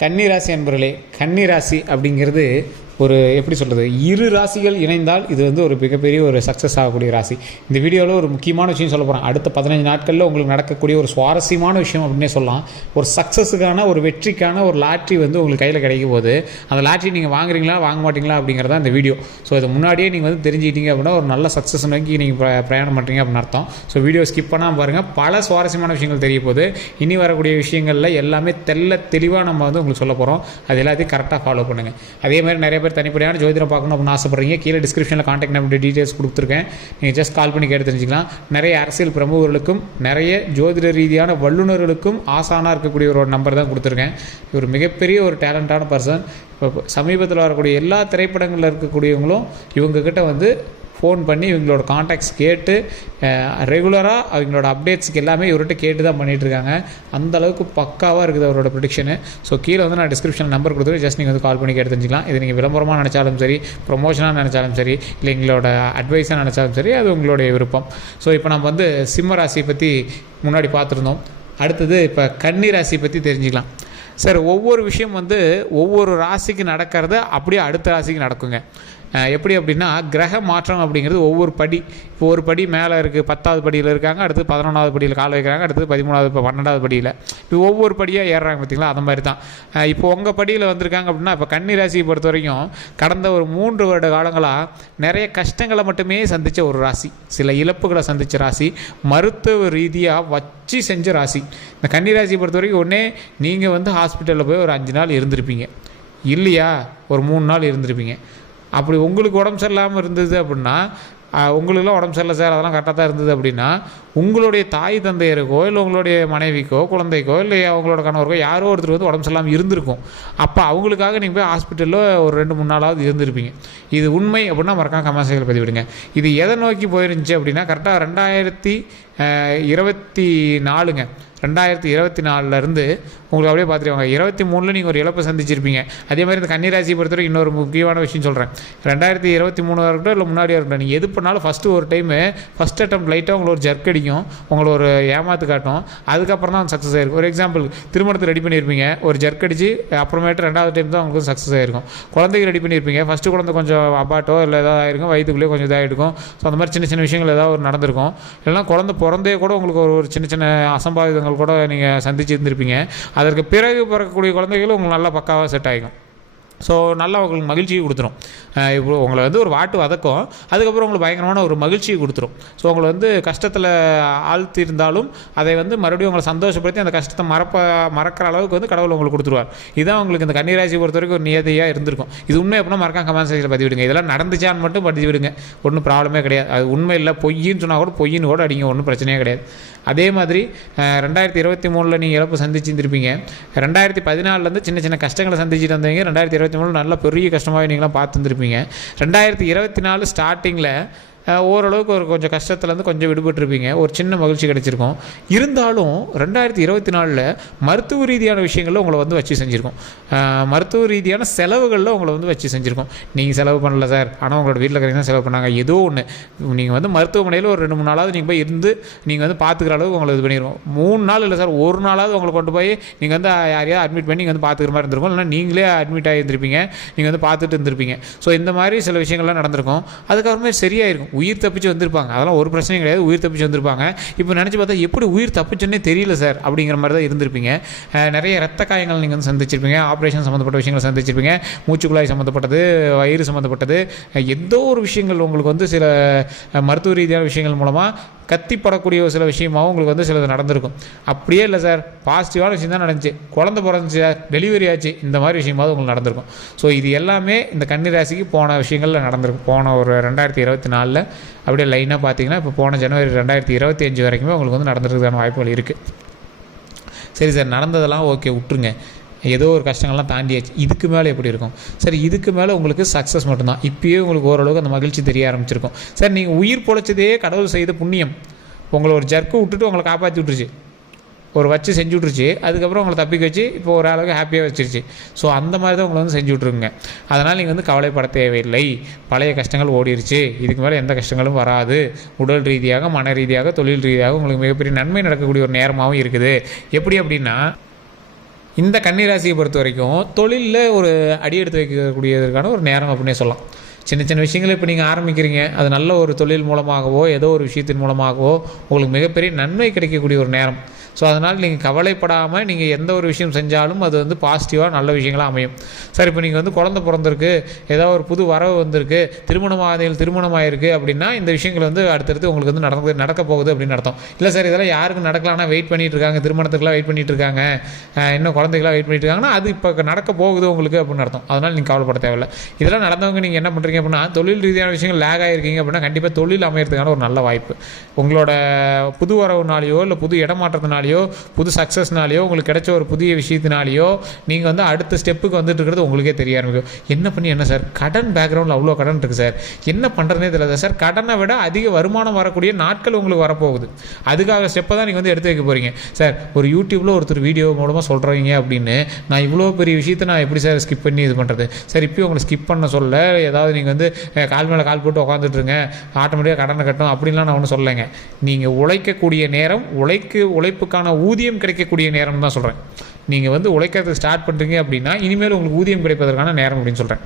கன்னி ராசி அன்பர்களே, கன்னி ராசி அப்படிங்கிறது ஒரு எப்படி சொல்கிறது, இரு ராசிகள் இணைந்தால் இது வந்து ஒரு மிகப்பெரிய ஒரு சக்ஸஸ் ஆகக்கூடிய ராசி. இந்த வீடியோவில் ஒரு முக்கியமான விஷயம் சொல்ல போகிறேன். அடுத்த 15 நாட்களில் உங்களுக்கு நடக்கக்கூடிய ஒரு சுவாரஸ்யமான விஷயம் அப்படின்னே சொல்லலாம். ஒரு சக்ஸஸுக்கான ஒரு வெற்றிக்கான ஒரு லாட்ரி வந்து உங்களுக்கு கையில் கிடைக்கும் போது அந்த லாட்ரி நீங்கள் வாங்குறீங்களா வாங்க மாட்டீங்களா அப்படிங்கிறதா இந்த வீடியோ. ஸோ இதை முன்னாடியே நீங்கள் வந்து தெரிஞ்சுக்கிட்டீங்க அப்படின்னா ஒரு நல்ல சக்ஸஸ் நோக்கி நீங்கள் பிரயாணம் பண்ணுறீங்க அப்படின்னு அர்த்தம். ஸோ வீடியோ ஸ்கிப் பண்ணாமல் பாருங்கள், பல சுவாரஸ்யமான விஷயங்கள் தெரிய போகுது. இனி வரக்கூடிய விஷயங்களில் எல்லாமே தெளிவாக நம்ம வந்து உங்களுக்கு சொல்ல போகிறோம். அது எல்லாத்தையும் கரெக்டாக ஃபாலோ பண்ணுங்கள். அதே மாதிரி நிறைய தனிப்படையான ஜோதிடம் பார்க்கணும் அப்படின்னு ஆசைப்படுறீங்க, கீழே டிஸ்கிரிப்ஷனில் கான்டாக்ட் நம்பர் டீட்டெயில்ஸ் கொடுத்துருக்கேன். நீங்கள் ஜஸ்ட் கால் பண்ணி கேட்டு தெரிஞ்சுக்கலாம். நிறைய அரசியல் பிரமுகர்களுக்கும் நிறைய ஜோதிட ரீதியான வல்லுநர்களுக்கும் ஆசானாக இருக்கக்கூடிய ஒரு நம்பர் தான் கொடுத்துருக்கேன். ஒரு மிகப்பெரிய ஒரு டேலண்டான பர்சன். இப்போ சமீபத்தில் வரக்கூடிய எல்லா திரைப்படங்களில் இருக்கக்கூடியவங்களும் இவங்கக்கிட்ட வந்து ஃபோன் பண்ணி இவங்களோட கான்டாக்ட்ஸ் கேட்டு ரெகுலராக அவங்களோட அப்டேட்ஸுக்கு எல்லாமே இவர்கிட்ட கேட்டு தான் பண்ணிகிட்ருக்காங்க. அந்தளவுக்கு பக்காவாக இருக்குது அவரோட ப்ரெடிக்ஷனு. ஸோ கீழே வந்து நான் டிஸ்கிரிப்ஷன் நம்பர் கொடுத்துருக்கேன், ஜஸ்ட் நீங்கள் வந்து கால் பண்ணி கேட்டு தெரிஞ்சுக்கலாம். இது நீங்கள் விளம்பரமாக நினச்சாலும் சரி, ப்ரொமோஷனாக நினச்சாலும் சரி, இல்லை எங்களோட அட்வைஸாக நினச்சாலும் சரி, அது உங்களுடைய விருப்பம். ஸோ இப்போ நம்ம வந்து சிம்ம ராசி பற்றி முன்னாடி பார்த்துருந்தோம். அடுத்தது இப்போ கன்னி ராசி பற்றி தெரிஞ்சுக்கலாம். சார், ஒவ்வொரு விஷயம் வந்து ஒவ்வொரு ராசிக்கு நடக்கிறது அப்படியே அடுத்த ராசிக்கு நடக்குங்க. எப்படி அப்படின்னா, கிரக மாற்றம் அப்படிங்கிறது ஒவ்வொரு படி. இப்போ ஒரு படி மேலே இருக்குது, 10வது படியில் இருக்காங்க, அடுத்து 11வது படியில் கால் வைக்கிறாங்க, அடுத்து 13வது, இப்போ 12வது படியில், இப்போ ஒவ்வொரு படியாக ஏறுறாங்க பார்த்தீங்களா, அந்த மாதிரி தான். இப்போ உங்கள் படியில் வந்திருக்காங்க அப்படின்னா, இப்போ கன்னி ராசியை பொறுத்த வரைக்கும் கடந்த ஒரு 3 வருட காலங்களாக நிறைய கஷ்டங்களை மட்டுமே சந்தித்த ஒரு ராசி, சில இழப்புகளை சந்தித்த ராசி, மருத்துவ ரீதியாக வச்சு செஞ்ச ராசி. இந்த கன்னி ராசியை பொறுத்த வரைக்கும் ஒன்றே நீங்கள் வந்து ஹாஸ்பிட்டலில் போய் ஒரு 5 நாள் இருந்திருப்பீங்க, இல்லையா ஒரு 3 நாள் இருந்திருப்பீங்க. அப்படி உங்களுக்கு உடம்பு சரியில்லாமல் இருந்தது அப்படின்னா, உங்களுக்குலாம் உடம்பு சரியில்லை சார் அதெல்லாம் கரெக்டாக தான் இருந்தது அப்படின்னா, உங்களுடைய தாய் தந்தையருக்கோ இல்லை உங்களுடைய மனைவிக்கோ குழந்தைக்கோ இல்லை அவங்களோட கணவருக்கோ யாரோ ஒருத்தர் வந்து உடம்பு சரியில்லாமல் இருந்திருக்கும். அப்போ அவங்களுக்காக நீங்கள் போய் ஹாஸ்பிட்டலில் ஒரு 2-3 நாளாவது இருந்திருப்பீங்க. இது உண்மை அப்படின்னா மறக்காம கமெண்ட்ஸில் பதிவிடுங்க. இது எதை நோக்கி போயிருந்துச்சு அப்படின்னா, கரெக்டாக 2024ங்க. 2024லேருந்து உங்களுக்கு அப்படியே பார்த்துருவாங்க. 23ல் நீங்கள் ஒரு இழப்பை சந்திச்சிருப்பீங்க. அதே மாதிரி இந்த கன்னிராசியை பொறுத்தவரைக்கும் இன்னொரு முக்கியமான விஷயம் சொல்கிறேன். 2023 இருக்கட்டும் இல்லை முன்னாடியாக இருக்கட்டும், நீங்கள் எது பண்ணாலும் ஃபஸ்ட்டு ஒரு டைமு ஃபஸ்ட் அட்டம் லைட்டாக உங்களை ஒரு ஜர்க் அடிக்கும், உங்களை ஒரு ஏமாத்து காட்டும், அதுக்கப்புறம் தான் சக்ஸஸ் ஆகிருக்கும். ஒரு எக்ஸாம்பிள், திருமணத்தை ரெடி பண்ணியிருப்பீங்க, ஒரு ஜர்க் அடிச்சு அப்புறமேட்டு 2வது டைம் தான் உங்களுக்கு சக்ஸஸ் ஆகிருக்கும். குழந்தைக்கு ரெடி பண்ணியிருப்பீங்க, ஃபஸ்ட்டு குழந்தை கொஞ்சம் அபாட்டோ இல்லை ஏதாவது ஆகிருக்கும், வயிற்றுக்குள்ளேயே கொஞ்சம் இதாகிருக்கும். ஸோ அந்த மாதிரி சின்ன சின்ன விஷயங்கள் ஏதாவது ஒரு நடந்திருக்கும். இல்லைனா குழந்தை பிறந்தே கூட உங்களுக்கு ஒரு சின்ன சின்ன அசம்பாவிதங்கள் கூட நீங்கள் சந்திச்சு இருந்திருப்பீங்க. அதற்கு பிறகு பிறக்கக்கூடிய குழந்தைகளும் உங்களுக்கு நல்லா பக்காவாக செட் ஆகிக்கும். ஸோ நல்லா உங்களுக்கு மகிழ்ச்சியை கொடுத்துரும். இப்போ உங்களை வந்து ஒரு வாட்டு வதக்கும், அதுக்கப்புறம் உங்களுக்கு பயங்கரமான ஒரு மகிழ்ச்சியை கொடுத்துரும். ஸோ உங்களை வந்து கஷ்டத்தில் ஆழ்த்தி இருந்தாலும் அதை வந்து மறுபடியும் உங்களை சந்தோஷப்படுத்தி அந்த கஷ்டத்தை மறக்கிற அளவுக்கு வந்து கடவுள் உங்களுக்கு கொடுத்துருவார். இதுதான் உங்களுக்கு இந்த கன்னிராசி பொறுத்த வரைக்கும் ஒரு நியதியாக இருந்திருக்கும். இது உண்மை அப்படின்னா மறக்காம கமெண்ட் செக்ஷனில் பதிவிடுங்க. இதெல்லாம் நடந்துச்சான்னு மட்டும் பதிவிடுங்க, ஒன்றும் ப்ராப்ளமே கிடையாது. அது உண்மை இல்லை, பொய்ன்னு சொன்னால் கூட பொய்ன்னு கூட அடிங்க, ஒன்றும் பிரச்சனையே கிடையாது. அதே மாதிரி 2023ல் நீங்கள் இழப்பு சந்திச்சுருப்பீங்க. 2014லேருந்து சின்ன சின்ன கஷ்டங்களை சந்திச்சுட்டு வந்தீங்க. 2023 நல்ல பெரிய கஷ்டமாகவே நீங்களாம் பார்த்துருந்துருப்பீங்க. 2024 ஸ்டார்டிங்கில் ஓரளவுக்கு ஒரு கொஞ்சம் கஷ்டத்துலேருந்து கொஞ்சம் விடுபட்டுருப்பீங்க, ஒரு சின்ன மகிழ்ச்சி கிடச்சிருக்கும். இருந்தாலும் 2024ல் மருத்துவ ரீதியான விஷயங்களில் உங்களை வந்து வச்சு செஞ்சுருக்கோம். மருத்துவ ரீதியான செலவுகளில் உங்களை வந்து வச்சு செஞ்சுருக்கோம். நீங்கள் செலவு பண்ணல சார், ஆனால் உங்களோட வீட்டில் இருக்கிறீங்க தான் செலவு பண்ணாங்க. ஏதோ ஒன்று நீங்கள் வந்து மருத்துவமனையில் ஒரு 2-3 நாளாவது நீங்கள் போய் இருந்து நீங்கள் வந்து பார்த்துக்கிற அளவுக்கு உங்களை இது பண்ணிடுவோம். 3 நாள் இல்லை சார், 1 நாளாவது உங்களை கொண்டு போய் நீங்கள் வந்து யாரையாவது அட்மிட் பண்ணி நீங்கள் வந்து பார்த்துக்கிற மாதிரி இருந்திருக்கும். இல்லைனா நீங்களே அட்மிட் ஆகியிருந்திருப்பீங்க, நீங்கள் வந்து பார்த்துட்டு இருந்திருப்பீங்க. ஸோ இந்த மாதிரி சில விஷயங்கள்லாம் நடந்திருக்கும். அதுக்கப்புறமே சரியாயிருக்கும். உயிர் தப்பிச்சு வந்திருப்பாங்க, அதெல்லாம் ஒரு பிரச்சனையும் கிடையாது, உயிர் தப்பிச்சு வந்திருப்பாங்க. இப்போ நினச்சி பார்த்தா எப்படி உயிர் தப்பிச்சுன்னே தெரியல சார் அப்படிங்கிற மாதிரி தான் இருந்திருப்பீங்க. நிறைய ரத்த காயங்கள் நீங்கள் வந்து சந்திச்சிருப்பீங்க, ஆப்ரேஷன் சம்மந்தப்பட்ட விஷயங்கள் சந்திச்சிருப்பீங்க, மூச்சுக்குழாய் சம்மந்தப்பட்டது, வயிறு சம்மந்தப்பட்டது, எந்தோ ஒரு விஷயங்கள் உங்களுக்கு வந்து சில மருத்துவ ரீதியான விஷயங்கள் மூலமாக கத்திப்படக்கூடிய சில விஷயமாகவும் உங்களுக்கு வந்து சிலது நடந்திருக்கும். அப்படியே இல்லை சார், பாசிட்டிவான விஷயம் தான் நடந்துச்சு, குழந்தை பிறந்துச்சு சார், டெலிவரி ஆச்சு, இந்த மாதிரி விஷயமாவது உங்களுக்கு நடந்திருக்கும். ஸோ இது எல்லாமே இந்த கன்னி ராசிக்கு போன விஷயங்களில் நடந்திருக்கும். போன ஒரு 2024ல் அப்படியே லைனாக பார்த்தீங்கன்னா இப்போ போன ஜனவரி 2025 வரைக்குமே உங்களுக்கு வந்து நடந்துருக்கிறதுக்கான வாய்ப்புகள் இருக்குது. சரி சார், நடந்ததெல்லாம் ஓகே விட்டுருங்க, ஏதோ ஒரு கஷ்டங்கள்லாம் தாண்டியாச்சு, இதுக்கு மேலே எப்படி இருக்கும் சார்? இதுக்கு மேலே உங்களுக்கு சக்ஸஸ் மட்டும்தான். இப்போயே உங்களுக்கு ஓரளவுக்கு அந்த மகிழ்ச்சி தெரிய ஆரம்பிச்சிருக்கும். சார், நீங்கள் உயிர் பொழைச்சதே கடவுள் செய்த புண்ணியம். உங்களை ஒரு ஜர்க்கு விட்டுட்டு உங்களை காப்பாற்றி விட்டுருச்சு, ஒரு வச்சு செஞ்சு விட்ருச்சு, அதுக்கப்புறம் உங்களை தப்பிக்க வச்சு இப்போ ஒரு அளவுக்கு ஹாப்பியாக வச்சிருச்சு. ஸோ அந்த மாதிரி தான் உங்களை வந்து செஞ்சு விட்ருங்க. அதனால் நீங்கள் வந்து கவலைப்பட தேவையில்லை, பழைய கஷ்டங்கள் ஓடிடுச்சு, இதுக்கு மேலே எந்த கஷ்டங்களும் வராது. உடல் ரீதியாக, மன ரீதியாக, தொழில் ரீதியாக உங்களுக்கு மிகப்பெரிய நன்மை நடக்கக்கூடிய ஒரு நேரமாகவும் இருக்குது. எப்படி அப்படின்னா, இந்த கன்னிராசியை பொறுத்த வரைக்கும் தொழிலில் ஒரு அடி எடுத்து வைக்கக்கூடியதற்கான ஒரு நேரம் அப்படின்னே சொல்லலாம். சின்ன சின்ன விஷயங்களை இப்போ நீங்கள் ஆரம்பிக்கிறீங்க, அது நல்ல ஒரு தொழில் மூலமாகவோ ஏதோ ஒரு விஷயத்தின் மூலமாகவோ உங்களுக்கு மிகப்பெரிய நன்மை கிடைக்கக்கூடிய ஒரு நேரம். ஸோ அதனால் நீங்கள் கவலைப்படாமல் நீங்கள் எந்த ஒரு விஷயம் செஞ்சாலும் அது வந்து பாசிட்டிவாக நல்ல விஷயங்களாக அமையும். சார் இப்போ நீங்கள் வந்து குழந்தை பிறந்திருக்கு, ஏதோ ஒரு புது வரவு வந்திருக்கு, திருமணம் ஆகிருக்கு அப்படின்னா இந்த விஷயங்கள் வந்து அடுத்தடுத்து உங்களுக்கு வந்து நடக்க போகுது அப்படின்னு அர்த்தம். இல்லை சார் இதெல்லாம் யாருக்கும் நடக்கலாம்னா வெயிட் பண்ணிகிட்டு இருக்காங்க, திருமணத்துக்குலாம் வெயிட் பண்ணிகிட்டு இருக்காங்க, இன்னும் குழந்தைகளாம் வெயிட் பண்ணிட்டு இருக்காங்கன்னா அது இப்போ நடக்க போகுது உங்களுக்கு அப்படின்னு அர்த்தம். அதனால் நீங்கள் கவலைப்பட தேவையில்லை. இதெல்லாம் நடந்தவங்க நீங்கள் என்ன பண்ணுறீங்க அப்படின்னா, தொழில் ரீதியான விஷயங்கள் லேக் ஆகிருக்கீங்க அப்படின்னா கண்டிப்பாக தொழில் அமையறதுக்கான ஒரு நல்ல வாய்ப்பு. உங்களோட புது வரவுனாலேயோ இல்லை புது இடமாற்றத்தினாலேயோ புது சக்ஸஸ்னாலேயோ உங்களுக்கு கிடைச்ச ஒரு புதிய விஷயத்தினாலேயோ நீங்கள் வந்து அடுத்த ஸ்டெப்புக்கு வந்துட்டு இருக்கிறது உங்களுக்கே தெரிய ஆரம்பிக்கும். என்ன சார் கடன் பேக்ரவுண்டில் அவ்வளோ கடன் இருக்குது சார், என்ன பண்ணுறதுனே தெரியல சார். கடனை விட அதிக வருமானம் வரக்கூடிய நாட்கள் உங்களுக்கு வரப்போகுது. அதுக்காக ஸ்டெப்பை தான் நீங்கள் வந்து எடுத்து வைக்க போகிறீங்க. சார் ஒரு யூடியூப்பில் ஒருத்தர் வீடியோ மூலமாக சொல்கிறீங்க அப்படின்னு நான் இவ்வளோ பெரிய விஷயத்தை நான் எப்படி சார் ஸ்கிப் பண்ணி இது பண்ணுறது? சார் இப்போயும் உங்களை ஸ்கிப் பண்ண சொல்ல ஏதாவது நீங்கள் வந்து கால் மேலே கால் போட்டு உட்காந்துட்ருங்க ஆட்டோமேட்டிக்காக கடனை கட்டும் அப்படின்லாம் நான் ஒன்றும் சொல்லலைங்க. நீங்கள் உழைக்கக்கூடிய நேரம், உழைப்புக்கான ஊதியம் கிடைக்கக்கூடிய நேரம் தான் சொல்கிறேன். நீங்கள் வந்து உழைக்கிறதுக்கு ஸ்டார்ட் பண்ணுறீங்க அப்படின்னா இனிமேல் உங்களுக்கு ஊதியம் கிடைப்பதற்கான நேரம் அப்படின்னு சொல்கிறேன்.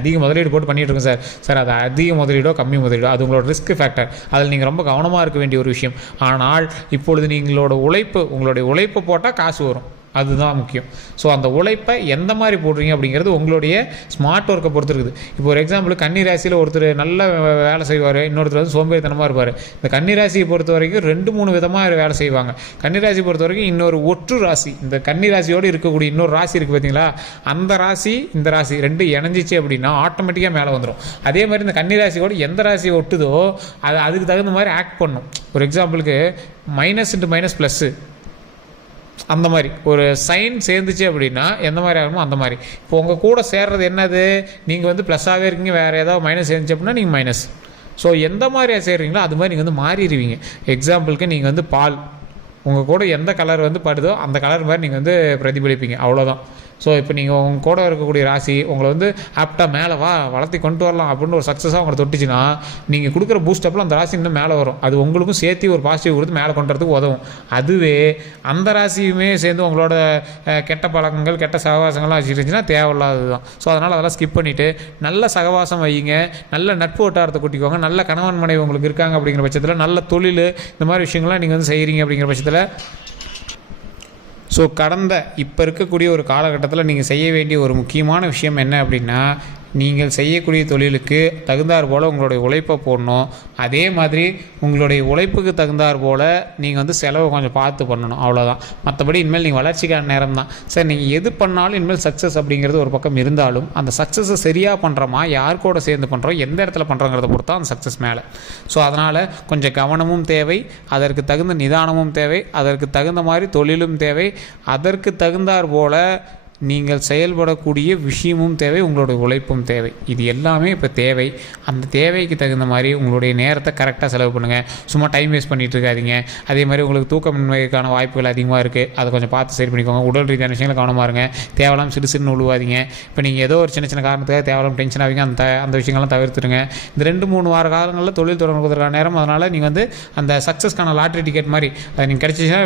அதிக முதலீடு போட்டு பண்ணிகிட்டு இருக்கோம் சார் அது அதிக முதலீடோ கம்மி முதலீடோ அது உங்களோட ரிஸ்க் ஃபேக்டர். அதில் நீங்கள் ரொம்ப கவனமாக இருக்க வேண்டிய ஒரு விஷயம். ஆனால் இப்பொழுது உங்களுடைய உழைப்பு போட்டால் காசு வரும், அதுதான் முக்கியம். ஸோ அந்த உழைப்பை எந்த மாதிரி போடுறீங்க அப்படிங்கிறது உங்களுடைய ஸ்மார்ட் ஒர்க்கை பொறுத்து இருக்குது. இப்போ ஒரு எக்ஸாம்பிள் கன்னிராசியில் ஒருத்தர் நல்ல வேலை செய்வார், இன்னொருத்தர் வந்து சோம்பேறித்தனமாக இருப்பார். இந்த கன்னிராசியை பொறுத்த வரைக்கும் 2-3 விதமாக வேலை செய்வாங்க. கன்னிராசி பொறுத்த வரைக்கும் இன்னொரு ஒற்று ராசி, இந்த கன்னிராசியோடு இருக்கக்கூடிய இன்னொரு ராசி இருக்குது பார்த்தீங்களா, அந்த ராசி இந்த ராசி 2 இணைஞ்சிச்சு அப்படின்னா ஆட்டோமேட்டிக்காக மேலே வந்துடும். அதே மாதிரி இந்த கன்னிராசியோடு எந்த ராசியை ஒட்டுதோ அதுக்கு தகுந்த மாதிரி ஆக்ட் பண்ணும். ஒரு எக்ஸாம்பிளுக்கு -×- ப்ளஸ்ஸு அந்த மாதிரி ஒரு சைன் சேர்ந்துச்சு அப்படின்னா எந்த மாதிரி ஆகுமோ அந்த மாதிரி. இப்போ உங்கள் கூட சேர்றது என்னது, நீங்கள் வந்து ப்ளஸ்ஸாகவே இருக்கீங்க, வேறு ஏதாவது மைனஸ் சேர்ந்துச்சு அப்படின்னா நீங்கள் மைனஸ். ஸோ எந்த மாதிரியாக சேர்றீங்களோ அது மாதிரி நீங்கள் வந்து மாறிடுவீங்க. எக்ஸாம்பிளுக்கு நீங்கள் வந்து பால், உங்கள் கூட எந்த கலர் வந்து படுதோ அந்த கலர் மாதிரி நீங்கள் வந்து பிரதிபலிப்பீங்க, அவ்வளோதான். ஸோ இப்போ நீங்கள் உங்கள் கூட இருக்கக்கூடிய ராசி உங்களை வந்து ஆப்டாக மேலே வளர்த்தி கொண்டு வரலாம் அப்படின்னு ஒரு சக்ஸஸாக உங்களை தொட்டுச்சுன்னா நீங்கள் கொடுக்குற பூஸ்டப்பில் அந்த ராசி இன்னும் மேலே வரும். அது உங்களுக்கும் சேர்த்து ஒரு பாசிட்டிவ் கொடுத்து மேலே கொண்டு வரதுக்கு உதவும். அதுவே அந்த ராசியுமே சேர்ந்து உங்களோட கெட்ட பழக்கங்கள் கெட்ட சகவாசங்கள்லாம் வச்சுருந்துச்சுன்னா தேவையில்லாதது தான். ஸோ அதனால் அதெல்லாம் ஸ்கிப் பண்ணிவிட்டு நல்ல சகவாசம் வைங்க, நல்ல நட்பு வட்டாரத்தை கூட்டிக்கோங்க. நல்ல கணவன் மனைவி உங்களுக்கு இருக்காங்க அப்படிங்கிற பட்சத்தில், நல்ல தொழில் இந்த மாதிரி விஷயங்கள்லாம் நீங்கள் வந்து செய்கிறீங்க அப்படிங்கிற பட்சத்தில், ஸோ இப்போ இருக்கக்கூடிய ஒரு காலகட்டத்தில் நீங்கள் செய்ய வேண்டிய ஒரு முக்கியமான விஷயம் என்ன அப்படின்னா, நீங்கள் செய்யக்கூடிய தொழிலுக்கு தகுந்தாற் போல் உங்களுடைய உழைப்பை போடணும். அதே மாதிரி உங்களுடைய உழைப்புக்கு தகுந்தாற் போல் நீங்கள் வந்து செலவை கொஞ்சம் பார்த்து பண்ணணும், அவ்வளோதான். மற்றபடி இனிமேல் நீங்கள் வளர்ச்சிக்கான நேரம் தான் சார். நீங்கள் எது பண்ணாலும் இனிமேல் சக்ஸஸ் அப்படிங்கிறது ஒரு பக்கம் இருந்தாலும் அந்த சக்ஸஸை சரியாக பண்ணுறோமா, யார் கூட சேர்ந்து பண்ணுறோம், எந்த இடத்துல பண்ணுறோங்கிறத பொறுத்தா அந்த சக்ஸஸ் மேலே. ஸோ அதனால் கொஞ்சம் கவனமும் தேவை, அதற்கு தகுந்த நிதானமும் தேவை, அதற்கு தகுந்த மாதிரி தொழிலும் தேவை, அதற்கு தகுந்தாற் போல் நீங்கள் செயல்படக்கூடிய விஷயமும் தேவை, உங்களுடைய உழைப்பும் தேவை. இது எல்லாமே இப்போ தேவை. அந்த தேவைக்கு தகுந்த மாதிரி உங்களுடைய நேரத்தை கரெக்டாக செலவு பண்ணுங்கள். சும்மா டைம் வேஸ்ட் பண்ணிகிட்டு இருக்காதிங்க. அதே மாதிரி உங்களுக்கு தூக்கமின்மைக்கான வாய்ப்புகள் அதிகமாக இருக்குது, அதை கொஞ்சம் பார்த்து சரி பண்ணிக்கோங்க. உடல் ரீதியான விஷயங்களை கவனமாக இருங்க. தேவலாம் சிறு உழுவாதீங்க. இப்போ நீங்கள் ஏதோ ஒரு சின்ன காரணத்துக்காக தேவலாம் டென்ஷன் ஆகிங்க, அந்த விஷயங்கள்லாம் தவிர்த்துடுங்க. இந்த 2-3 வார காலங்களில் தொழில் தொடங்குவதற்கான நேரம். அதனால் நீங்கள் வந்து அந்த சக்ஸஸ்க்கான லாட்ரி டிக்கெட் மாதிரி அது நீங்கள் கிடச்சிச்சுன்னா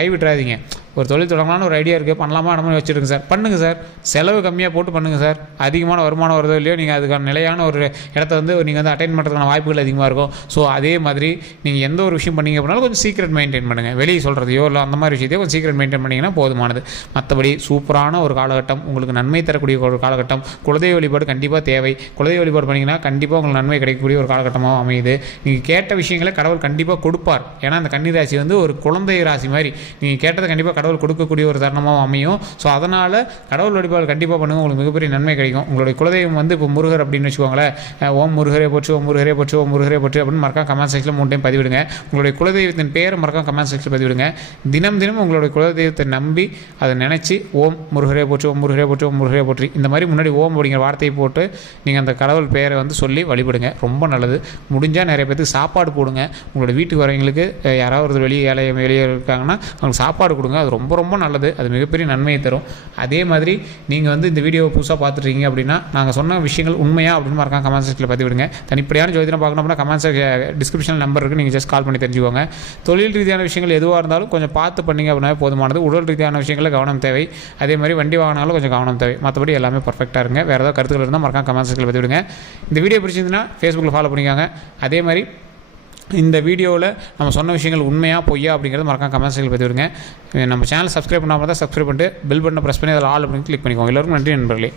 கைவிட்டுறாதீங்க. ஒரு தொழில் தொடங்கலான்னு ஒரு ஐடியா இருக்குது, பண்ணலாமா நம்ம வச்சுருங்க சார், பண்ணுங்கள் சார். செலவு கம்மியாக போட்டு பண்ணுங்கள் சார். அதிகமான வருமானம் வருதோ இல்லையோ நீங்கள் அதுக்கான நிலையான ஒரு இடத்த வந்து நீங்கள் வந்து அட்டைன் பண்ணுறதுக்கான வாய்ப்புகள் அதிகமாக இருக்கும். ஸோ அதே மாதிரி நீங்கள் எந்த ஒரு விஷயம் பண்ணிங்க அப்படின்னாலும் கொஞ்சம் சீக்ரெட் மெயின்டைன் பண்ணுங்கள். வெளியே சொல்கிறதையோ இல்லை அந்த மாதிரி விஷயத்தையோ கொஞ்சம் சீக்ரெட் மெயின்டைன் பண்ணிங்கன்னா போதுமானது. மற்றபடி சூப்பரான ஒரு காலகட்டம், உங்களுக்கு நன்மை தரக்கூடிய ஒரு காலகட்டம். குலதெய்வ வழிபாடு கண்டிப்பாக தேவை. குலதெய்வ வழிபாடு பண்ணிங்கன்னா கண்டிப்பாக உங்களுக்கு நன்மை கிடைக்கக்கூடிய ஒரு காலகட்டமாக அமையுது. நீங்கள் கேட்ட விஷயங்களை கடவுள் கண்டிப்பாக கொடுப்பார். ஏன்னா அந்த கன்னி ராசி வந்து ஒரு குழந்தை ராசி மாதிரி, நீங்கள் கேட்டதை கண்டிப்பாக கடவுள் கொடுக்கக்கூடிய ஒரு தருணமாக அமையும். ஸோ அதனால் கடவுள் வழிபாடு கண்டிப்பாக பண்ணுங்கள், உங்களுக்கு மிகப்பெரிய நன்மை கிடைக்கும். உங்களுடைய குலதெய்வம் வந்து இப்போ முருகர் அப்படின்னு வச்சுக்கோங்களேன். ஓம் முருகரே போற்று, ஓம் முருகரே போற்று, ஓம் முருகரே போற்று அப்படின்னு மறக்காம கமெண்ட் செக்ஷனில் 3 டைம் பதிவிடுங்க. உங்களுடைய குலதெய்வத்தின் பேரை மறக்காம கமெண்ட் செக்ஷனில் பதிவிடுங்க. தினம் உங்களுடைய குலதெய்வத்தை நம்பி அதை நினச்சி ஓம் முருகரே போற்று, ஓம் முருகரே போற்று, ஓம் முருகரே போற்றி இந்த மாதிரி முன்னாடி ஓம் அப்படிங்கிற வார்த்தையை போட்டு நீங்கள் அந்த கடவுள் பேரை வந்து சொல்லி வழிபடுங்க. ரொம்ப நல்லது. முடிஞ்சால் நிறைய பேருக்கு சாப்பாடு போடுங்க. உங்களோட வீட்டுக்கு வரவங்களுக்கு யாராவது வெளியே இருக்காங்கன்னா அவங்களுக்கு சாப்பாடு கொடுங்க. அது ரொம்ப நல்லது. அது மிகப்பெரிய நன்மையை தரும். அதே மாதிரி நீங்கள் வந்து இந்த வீடியோவை புதுசாக பார்த்துட்ருக்கீங்க அப்படின்னா நாங்கள் சொன்ன விஷயங்கள் உண்மையாக அப்படின்னு மறக்காம கமெண்ட் செக்ஷனில் பதிவிடுங்க. தனிப்படையான ஜோதிடம் பார்க்கணும் அப்படின்னா கமெண்ட் டிஸ்கிரிப்ஷனில் நம்பர் இருக்குது, நீங்கள் ஜஸ்ட் கால் பண்ணி தெரிஞ்சுக்கோங்க. தொழில் ரீதியான விஷயங்கள் எதுவாக இருந்தாலும் கொஞ்சம் பார்த்து பண்ணிங்க அப்படின்னா போதுமானது. உடல் ரீதியான விஷயங்களில் கவனம் தேவை. அதே மாதிரி வண்டி வாங்கினாலும் கொஞ்சம் கவனம் தேவை. மற்றபடி எல்லாமே பர்ஃபெக்டாக இருங்க. வேறு ஏதாவது கருத்துக்கள் இருந்தால் மறக்காம கமெண்ட் செக்ஷனில் பதிவிடுங்க. இந்த வீடியோ பிடிச்சிருந்துன்னா ஃபேஸ்புக்கில் ஃபாலோ பண்ணிக்காங்க. அதே மாதிரி இந்த வீடியோவில் நம்ம சொன்ன விஷயங்கள் உண்மையாக பொய்யா அப்படிங்கிறது மறக்காம கமெண்ட் செக்ஷனில் பதிவிடுங்க. நம்ம சேனல் சப்ஸ்கிரைப் பண்ணாமல் தான் சப்ஸ்கிரைப் பண்ணிட்டு பெல் பட்டனை ப்ரெஸ் பண்ணி அதில் ஆல் அப்படின்னு கிளிக் பண்ணிக்கோங்க. எல்லோருக்கும் நன்றி நண்பர்களே.